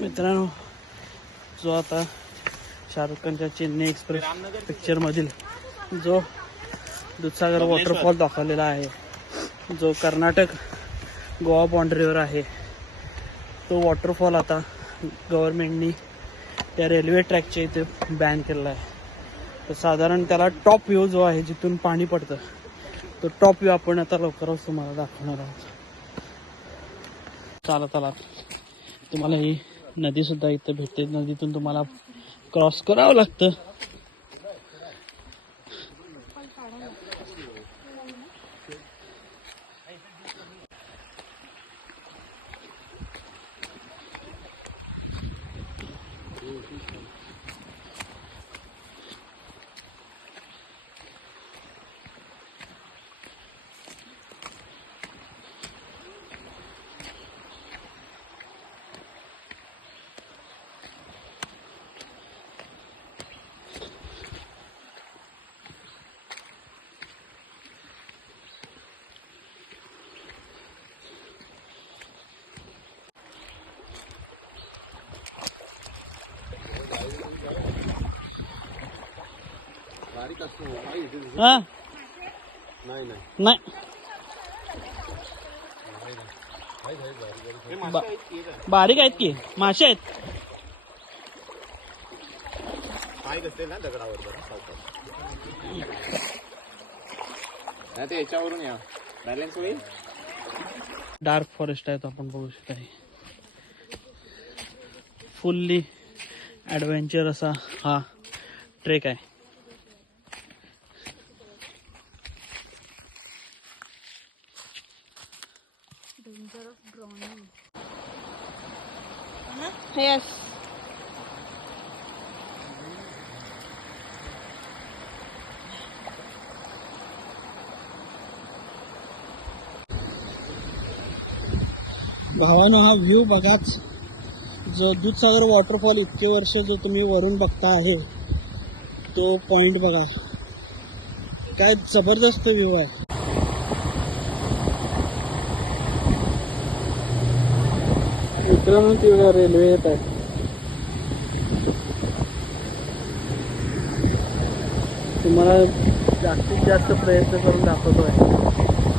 मित्रांनो, जो आता शाहरुख खानच्या चेन्नई एक्सप्रेस पिक्चरमधील जो दूधसागर वॉटरफॉल दाखवलेला आहे, जो कर्नाटक गोवा बाउंड्रीवर आहे, तो वॉटरफॉल आता गव्हर्नमेंटनी त्या रेल्वे ट्रॅकच्या इथे बॅन केलेला आहे. तर साधारण त्याला टॉप व्ह्यू जो आहे, जिथून पाणी पडतं, तो टॉप व्ह्यू आपण आता लवकरच तुम्हाला दाखवणार आहोत. चालत तुम्हाला ही नदी सुद्धा इथं भेटते. नदीतून तुम्हाला क्रॉस करावं लागतं. हा नाही बारीक आहेत की मासे आहेत. ना दगडावर ते याच्यावरून या बॅलन्स होईल. डार्क फॉरेस्ट आहे, तो आपण बघू शकता. फुल्ली ॲडव्हेंचर असा हा ट्रेक आहे. Yes. भावानो, हा व्ह्यू बघाच. जो दूधसागर वॉटरफॉल इतके वर्ष जो तुम्ही वरून बघता आहे, तो पॉइंट बघा. काय जबरदस्त व्ह्यू आहे. मित्रांनो, ती रेल्वे येत आहे. तुम्हाला जास्तीत जास्त प्रयत्न करून दाखवतो आहे.